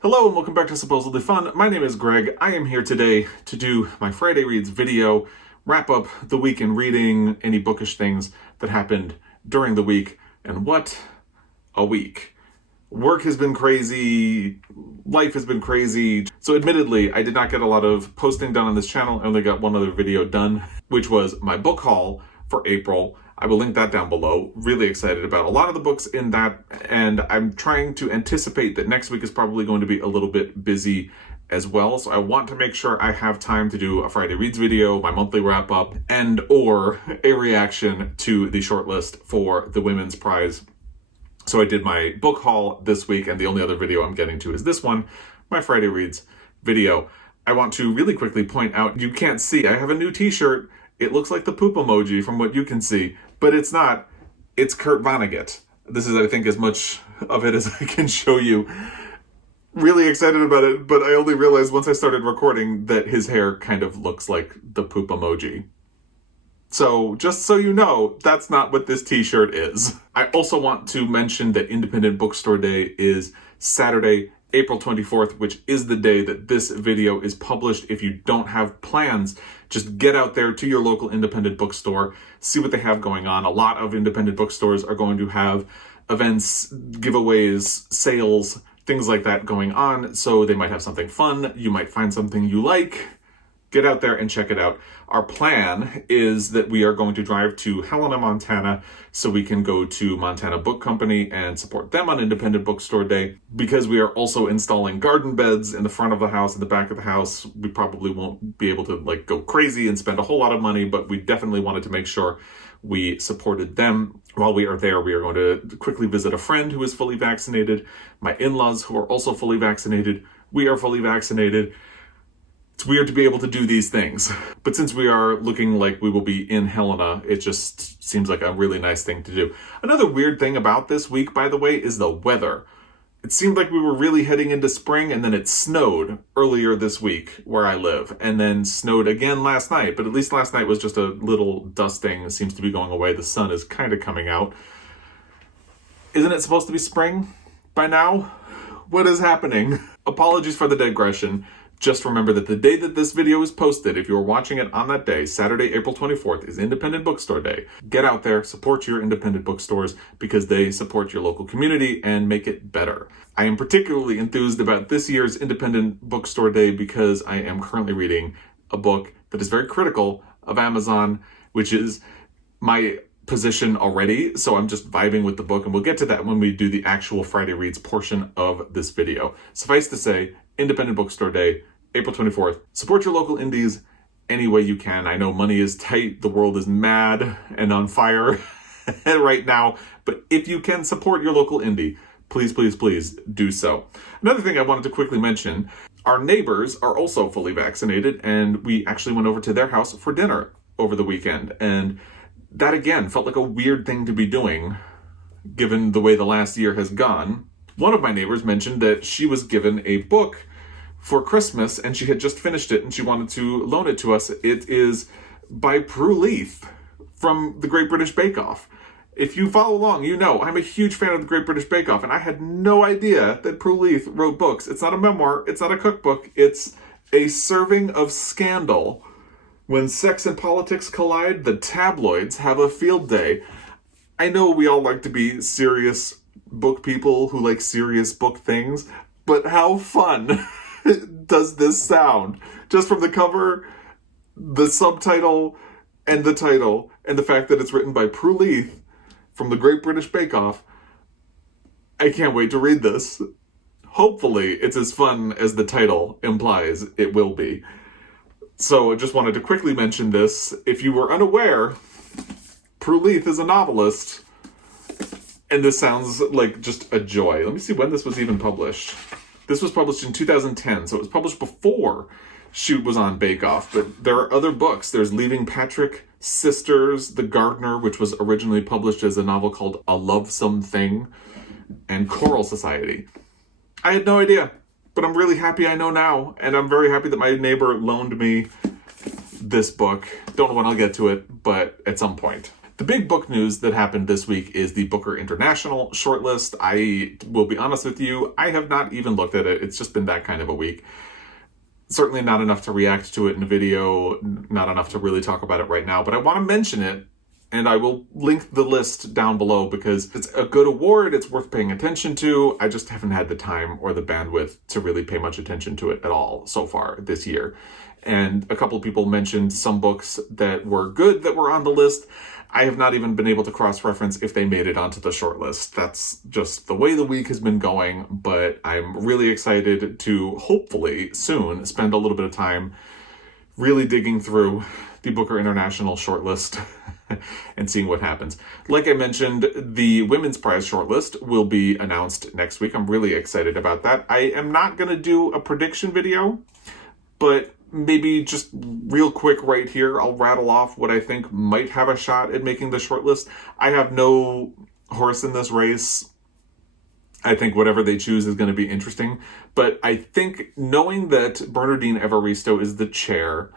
Hello and welcome back to Supposedly Fun. My name is Greg. I am here today to do my Friday Reads video, wrap up the week in reading, any bookish things that happened during the week, and what a week. Work has been crazy, life has been crazy. So admittedly, I did not get a lot of posting done on this channel. I only got one other video done, which was my book haul for April. I will link that down below. Really excited about a lot of the books in that, and I'm trying to anticipate that next week is probably going to be a little bit busy as well. So I want to make sure I have time to do a Friday Reads video, my monthly wrap up, and or a reaction to the shortlist for the Women's Prize. So I did my book haul this week, and the only other video I'm getting to is this one, my Friday Reads video. I want to really quickly point out, you can't see, I have a new t-shirt. It looks like the poop emoji from what you can see, but it's not. It's Kurt Vonnegut. This is, I think, as much of it as I can show you. Really excited about it, but I only realized once I started recording that his hair kind of looks like the poop emoji. So, just so you know, that's not what this t-shirt is. I also want to mention that Independent Bookstore Day is Saturday, April 24th, which is the day that this video is published. If you don't have plans, just get out there to your local independent bookstore, see what they have going on. A lot of independent bookstores are going to have events, giveaways, sales, things like that going on. So they might have something fun. You might find something you like. Get out there and check it out. Our plan is that we are going to drive to Helena, Montana, so we can go to Montana Book Company and support them on Independent Bookstore Day. Because we are also installing garden beds in the front of the house, in the back of the house, we probably won't be able to go crazy and spend a whole lot of money, but we definitely wanted to make sure we supported them. While we are there, we are going to quickly visit a friend who is fully vaccinated, my in-laws who are also fully vaccinated. We are fully vaccinated. It's weird to be able to do these things, but since we are looking like we will be in Helena, it just seems like a really nice thing to do. Another weird thing about this week, by the way, is the weather. It seemed like we were really heading into spring, and then it snowed earlier this week where I live, and then snowed again last night, but at least last night was just a little dusting. It seems to be going away. The sun is kind of coming out. Isn't it supposed to be spring by now? What is happening? Apologies for the digression. Just remember that the day that this video is posted, if you're watching it on that day, Saturday, April 24th, is Independent Bookstore Day. Get out there, support your independent bookstores because they support your local community and make it better. I am particularly enthused about this year's Independent Bookstore Day because I am currently reading a book that is very critical of Amazon, which is my position already, so I'm just vibing with the book, and we'll get to that when we do the actual Friday Reads portion of this video. Suffice to say, Independent Bookstore Day, April 24th. Support your local indies any way you can. I know money is tight, the world is mad and on fire right now, but if you can support your local indie, please, please, please do so. Another thing I wanted to quickly mention, our neighbors are also fully vaccinated, and we actually went over to their house for dinner over the weekend, and that again felt like a weird thing to be doing given the way the last year has gone. One of my neighbors mentioned that she was given a book for Christmas and she had just finished it and she wanted to loan it to us. It is by Prue Leith from the Great British Bake Off. If you follow along, you know I'm a huge fan of the Great British Bake Off, and I had no idea that Prue Leith wrote books. It's not a memoir, it's not a cookbook, it's a serving of scandal. When sex and politics collide, the tabloids have a field day. I know we all like to be serious book people who like serious book things, but how fun does this sound? Just from the cover, the subtitle, and the title, and the fact that it's written by Prue Leith from the Great British Bake Off, I can't wait to read this. Hopefully it's as fun as the title implies it will be. So I just wanted to quickly mention this. If you were unaware, Prue Leith is a novelist, and this sounds like just a joy. Let me see when this was even published. This was published in 2010, so it was published before she was on Bake Off, but there are other books. There's Leaving Patrick, Sisters, The Gardener, which was originally published as a novel called A Lovesome Thing, and Choral Society. I had no idea. But I'm really happy I know now, and I'm very happy that my neighbor loaned me this book. Don't know when I'll get to it, but at some point. The big book news that happened this week is the Booker International shortlist. I will be honest with you, I have not even looked at it. It's just been that kind of a week. Certainly not enough to react to it in a video, not enough to really talk about it right now, but I want to mention it, and I will link the list down below because it's a good award, it's worth paying attention to. I just haven't had the time or the bandwidth to really pay much attention to it at all so far this year. And a couple of people mentioned some books that were good that were on the list. I have not even been able to cross-reference if they made it onto the shortlist. That's just the way the week has been going, but I'm really excited to hopefully soon spend a little bit of time really digging through the Booker International shortlist and seeing what happens. Like I mentioned, the Women's Prize shortlist will be announced next week. I'm really excited about that. I am not going to do a prediction video, but maybe just real quick right here, I'll rattle off what I think might have a shot at making the shortlist. I have no horse in this race. I think whatever they choose is going to be interesting. But I think knowing that Bernardine Evaristo is the chair,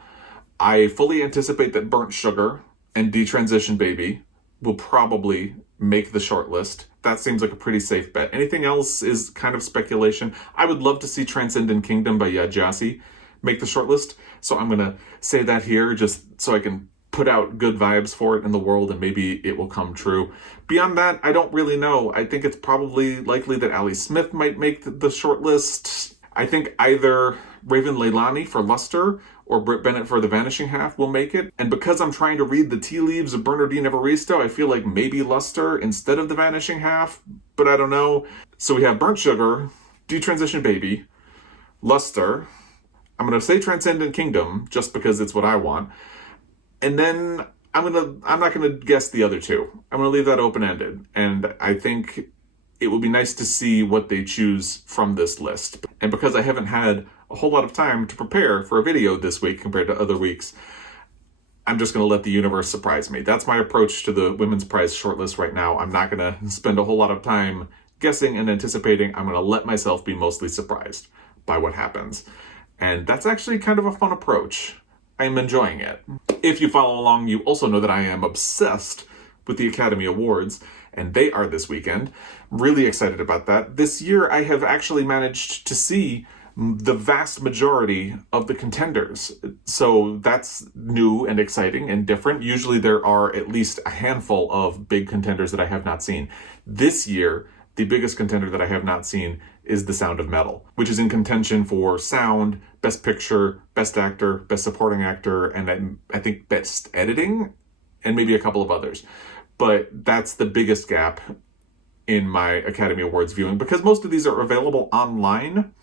I fully anticipate that Burnt Sugar and Detransition Baby will probably make the shortlist. That seems like a pretty safe bet. Anything else is kind of speculation. I would love to see Transcendent Kingdom by Yajasi make the shortlist. So I'm going to say that here just so I can put out good vibes for it in the world and maybe it will come true. Beyond that, I don't really know. I think it's probably likely that Ali Smith might make the shortlist. I think either Raven Leilani for Luster or Britt Bennett for The Vanishing Half will make it. And because I'm trying to read the tea leaves of Bernardine Evaristo, I feel like maybe Luster instead of The Vanishing Half, but I don't know. So we have Burnt Sugar, Detransition Baby, Luster. I'm going to say Transcendent Kingdom just because it's what I want. And then I'm not going to guess the other two. I'm going to leave that open-ended. And I think it would be nice to see what they choose from this list. And because I haven't had a whole lot of time to prepare for a video this week compared to other weeks, I'm just going to let the universe surprise me. That's my approach to the Women's Prize shortlist right now. I'm not going to spend a whole lot of time guessing and anticipating. I'm going to let myself be mostly surprised by what happens. And that's actually kind of a fun approach. I'm enjoying it. If you follow along, you also know that I am obsessed with the Academy Awards, and they are this weekend. Really excited about that. This year, I have actually managed to see the vast majority of the contenders. So that's new and exciting and different. Usually there are at least a handful of big contenders that I have not seen. This year, the biggest contender that I have not seen is The Sound of Metal, which is in contention for sound, best picture, best actor, best supporting actor, and I think best editing, and maybe a couple of others. But that's the biggest gap in my Academy Awards viewing because most of these are available online.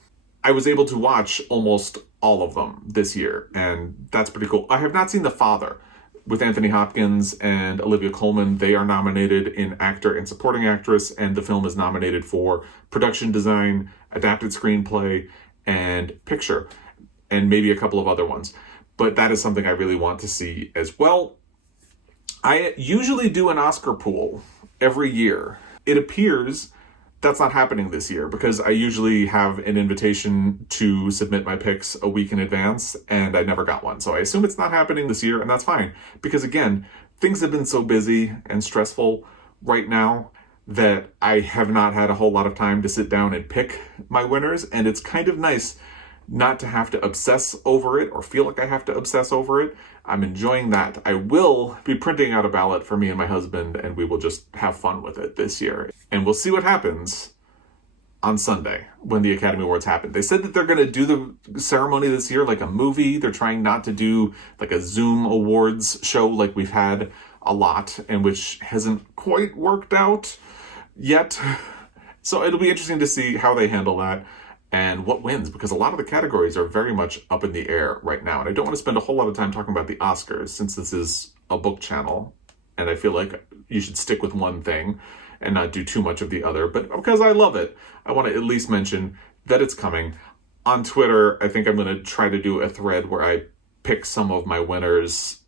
I was able to watch almost all of them this year, and that's pretty cool. I have not seen The Father with Anthony Hopkins and Olivia Colman. They are nominated in actor and supporting actress, and the film is nominated for production design, adapted screenplay, and picture, and maybe a couple of other ones. But that is something I really want to see as well. I usually do an Oscar pool every year. It appears that's not happening this year because I usually have an invitation to submit my picks a week in advance and I never got one. So I assume it's not happening this year, and that's fine because again, things have been so busy and stressful right now that I have not had a whole lot of time to sit down and pick my winners, and it's kind of nice not to have to obsess over it or feel like I have to obsess over it. I'm enjoying that. I will be printing out a ballot for me and my husband, and we will just have fun with it this year. And we'll see what happens on Sunday when the Academy Awards happen. They said that they're going to do the ceremony this year like a movie. They're trying not to do like a Zoom awards show like we've had a lot, and which hasn't quite worked out yet. So it'll be interesting to see how they handle that and what wins, because a lot of the categories are very much up in the air right now. And I don't want to spend a whole lot of time talking about the Oscars since this is a book channel, and I feel like you should stick with one thing and not do too much of the other. But because I love it, I want to at least mention that it's coming. On Twitter, I think I'm going to try to do a thread where I pick some of my winners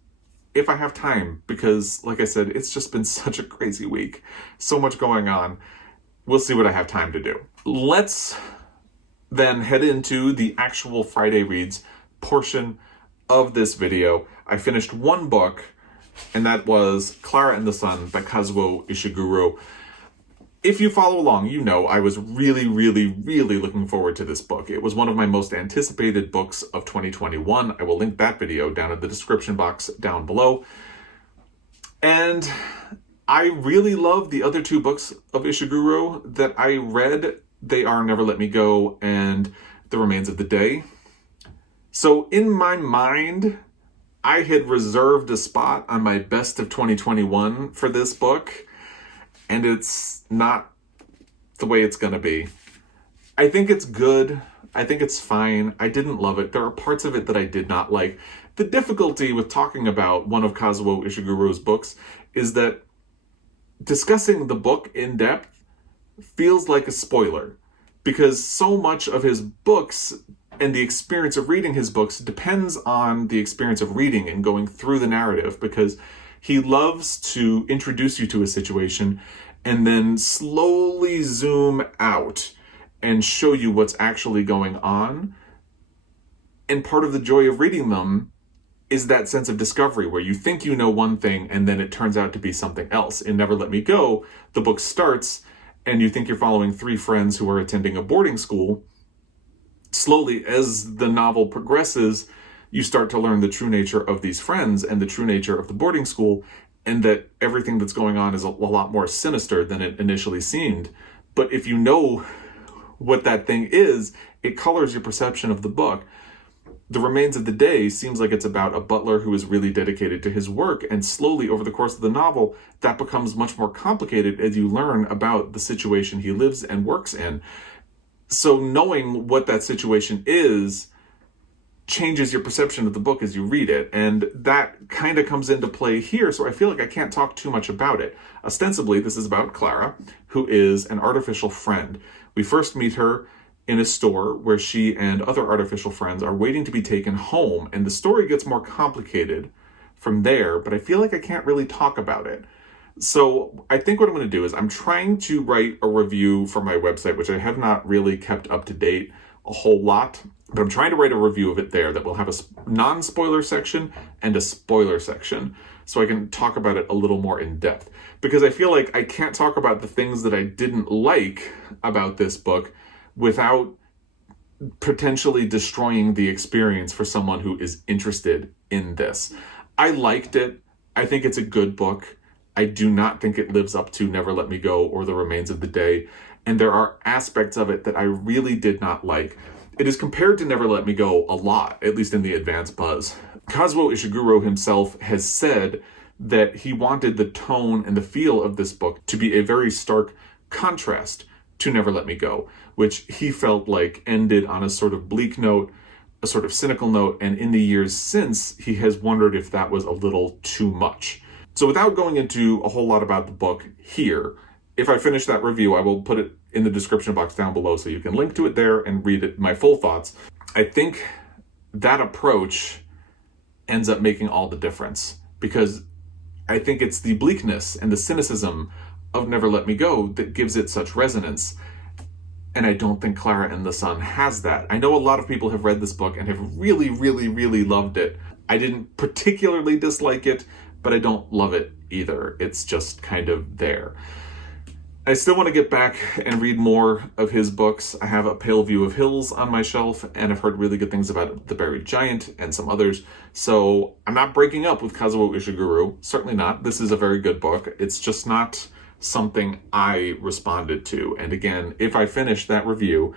if I have time, because like I said, it's just been such a crazy week. So much going on. We'll see what I have time to do. Let's then head into the actual Friday Reads portion of this video. I finished one book and that was Clara and the Sun by Kazuo Ishiguro. If you follow along, you know I was really, really, really looking forward to this book. It was one of my most anticipated books of 2021. I will link that video down in the description box down below. And I really love the other two books of Ishiguro that I read. They are Never Let Me Go and The Remains of the Day. So in my mind, I had reserved a spot on my best of 2021 for this book, and it's not the way it's going to be. I think it's good. I think it's fine. I didn't love it. There are parts of it that I did not like. The difficulty with talking about one of Kazuo Ishiguro's books is that discussing the book in depth feels like a spoiler, because so much of his books and the experience of reading his books depends on the experience of reading and going through the narrative, because he loves to introduce you to a situation and then slowly zoom out and show you what's actually going on. And part of the joy of reading them is that sense of discovery where you think you know one thing and then it turns out to be something else. In Never Let Me Go, the book starts and you think you're following three friends who are attending a boarding school. Slowly, as the novel progresses, you start to learn the true nature of these friends and the true nature of the boarding school, and that everything that's going on is a lot more sinister than it initially seemed. But if you know what that thing is, it colors your perception of the book. The Remains of the Day seems like it's about a butler who is really dedicated to his work, and slowly over the course of the novel, that becomes much more complicated as you learn about the situation he lives and works in. So knowing what that situation is changes your perception of the book as you read it, and that kind of comes into play here, so I feel like I can't talk too much about it. Ostensibly, this is about Clara, who is an artificial friend. We first meet her in a store where she and other artificial friends are waiting to be taken home, and the story gets more complicated from there, but I feel like I can't really talk about it. So I think what I'm going to do is I'm trying to write a review for my website, which I have not really kept up to date a whole lot, but I'm trying to write a review of it there that will have a non-spoiler section and a spoiler section, so I can talk about it a little more in depth. Because I feel like I can't talk about the things that I didn't like about this book without potentially destroying the experience for someone who is interested in this. I liked it. I think it's a good book. I do not think it lives up to Never Let Me Go or The Remains of the Day, and there are aspects of it that I really did not like. It is compared to Never Let Me Go a lot, at least in the advance buzz. Kazuo Ishiguro himself has said that he wanted the tone and the feel of this book to be a very stark contrast to Never Let Me Go, which he felt like ended on a sort of bleak note, a sort of cynical note, and in the years since, he has wondered if that was a little too much. So without going into a whole lot about the book here, if I finish that review, I will put it in the description box down below so you can link to it there and read it, my full thoughts. I think that approach ends up making all the difference, because I think it's the bleakness and the cynicism of Never Let Me Go that gives it such resonance. And I don't think Clara and the Sun has that. I know a lot of people have read this book and have really, really, really loved it. I didn't particularly dislike it, but I don't love it either. It's just kind of there. I still want to get back and read more of his books. I have A Pale View of Hills on my shelf, and I've heard really good things about The Buried Giant and some others. So I'm not breaking up with Kazuo Ishiguro. Certainly not. This is a very good book. It's just not something I responded to. And again, if I finish that review,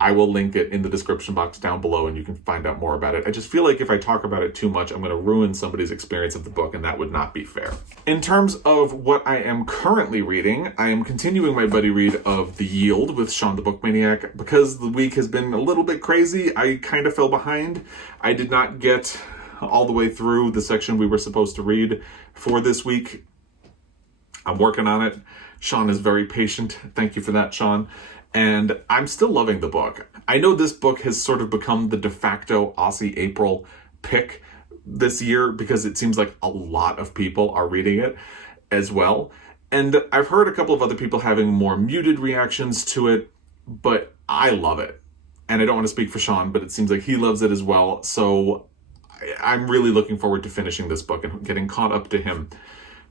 I will link it in the description box down below and you can find out more about it. I just feel like if I talk about it too much, I'm going to ruin somebody's experience of the book, and that would not be fair. In terms of what I am currently reading, I am continuing my buddy read of The Yield with Sean the Bookmaniac. Because the week has been a little bit crazy, I kind of fell behind. I did not get all the way through the section we were supposed to read for this week. I'm working on it. Sean is very patient. Thank you for that, Sean. And I'm still loving the book. I know this book has sort of become the de facto Aussie April pick this year because it seems like a lot of people are reading it as well. And I've heard a couple of other people having more muted reactions to it, but I love it. And I don't want to speak for Sean, but it seems like he loves it as well. So I'm really looking forward to finishing this book and getting caught up to him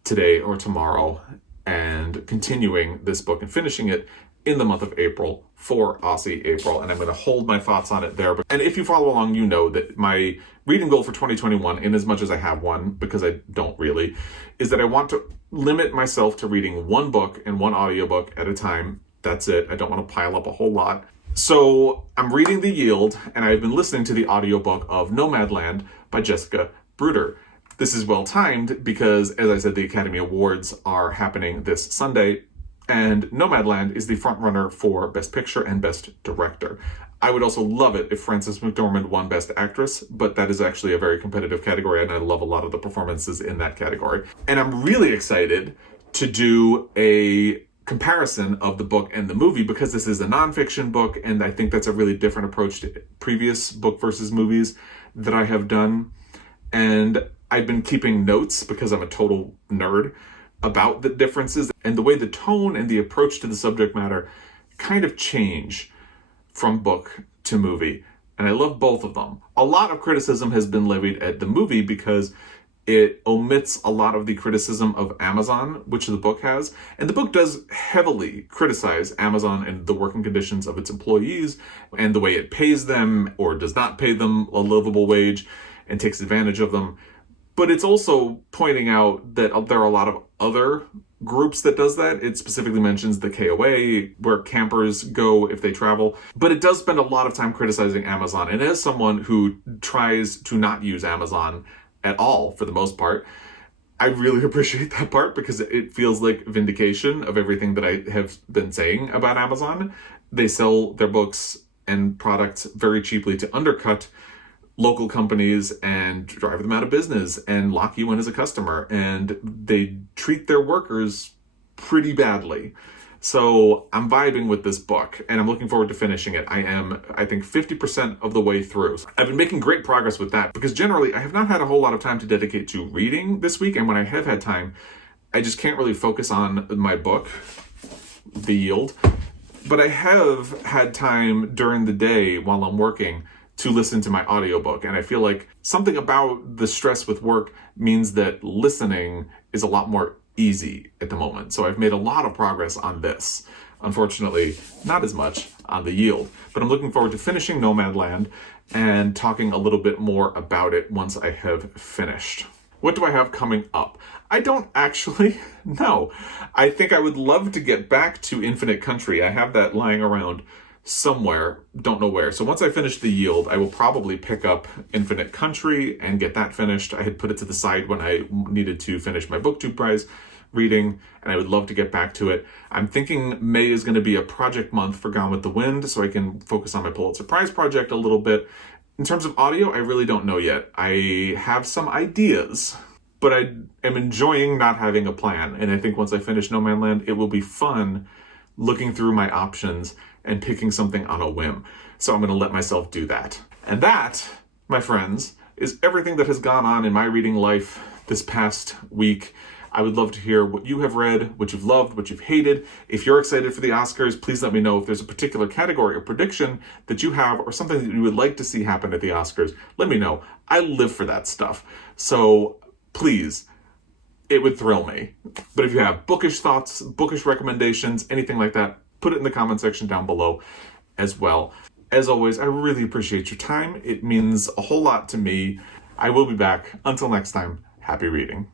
today or tomorrow and continuing this book and finishing it in the month of April for Aussie April. And I'm going to hold my thoughts on it there. And if you follow along, you know that my reading goal for 2021, in as much as I have one, because I don't really, is that I want to limit myself to reading one book and one audiobook at a time. That's it. I don't want to pile up a whole lot. So I'm reading The Yield, and I've been listening to the audiobook of Nomadland by Jessica Bruder. This is well timed because, as I said, the Academy Awards are happening this Sunday, and Nomadland is the frontrunner for Best Picture and Best Director. I would also love it if Frances McDormand won Best Actress, but that is actually a very competitive category, and I love a lot of the performances in that category. And I'm really excited to do a comparison of the book and the movie because this is a nonfiction book, and I think that's a really different approach to previous book versus movies that I have done. And I've been keeping notes because I'm a total nerd about the differences and the way the tone and the approach to the subject matter kind of change from book to movie. And I love both of them. A lot of criticism has been levied at the movie because it omits a lot of the criticism of Amazon, which the book has. And the book does heavily criticize Amazon and the working conditions of its employees and the way it pays them or does not pay them a livable wage and takes advantage of them. But it's also pointing out that there are a lot of other groups that does that. It specifically mentions the KOA, where campers go if they travel. But it does spend a lot of time criticizing Amazon. And as someone who tries to not use Amazon at all, for the most part, I really appreciate that part because it feels like vindication of everything that I have been saying about Amazon. They sell their books and products very cheaply to undercut local companies and drive them out of business and lock you in as a customer. And they treat their workers pretty badly. So I'm vibing with this book and I'm looking forward to finishing it. I am, I think, 50% of the way through. I've been making great progress with that because generally I have not had a whole lot of time to dedicate to reading this week. And when I have had time, I just can't really focus on my book, The Yield. But I have had time during the day while I'm working to listen to my audiobook. And I feel like something about the stress with work means that listening is a lot more easy at the moment. So I've made a lot of progress on this. Unfortunately, not as much on The Yield. But I'm looking forward to finishing Nomadland and talking a little bit more about it once I have finished. What do I have coming up? I don't actually know. I think I would love to get back to Infinite Country. I have that lying around somewhere, don't know where. So once I finish The Yield, I will probably pick up Infinite Country and get that finished. I had put it to the side when I needed to finish my BookTube Prize reading, and I would love to get back to it. I'm thinking May is going to be a project month for Gone with the Wind, so I can focus on my Pulitzer Prize project a little bit. In terms of audio, I really don't know yet. I have some ideas, but I am enjoying not having a plan. And I think once I finish Nomadland, it will be fun looking through my options and picking something on a whim. So I'm going to let myself do that. And that, my friends, is everything that has gone on in my reading life this past week. I would love to hear what you have read, what you've loved, what you've hated. If you're excited for the Oscars, please let me know if there's a particular category or prediction that you have or something that you would like to see happen at the Oscars. Let me know. I live for that stuff. So please, it would thrill me. But if you have bookish thoughts, bookish recommendations, anything like that, put it in the comment section down below as well. As always, I really appreciate your time. It means a whole lot to me. I will be back. Until next time, happy reading.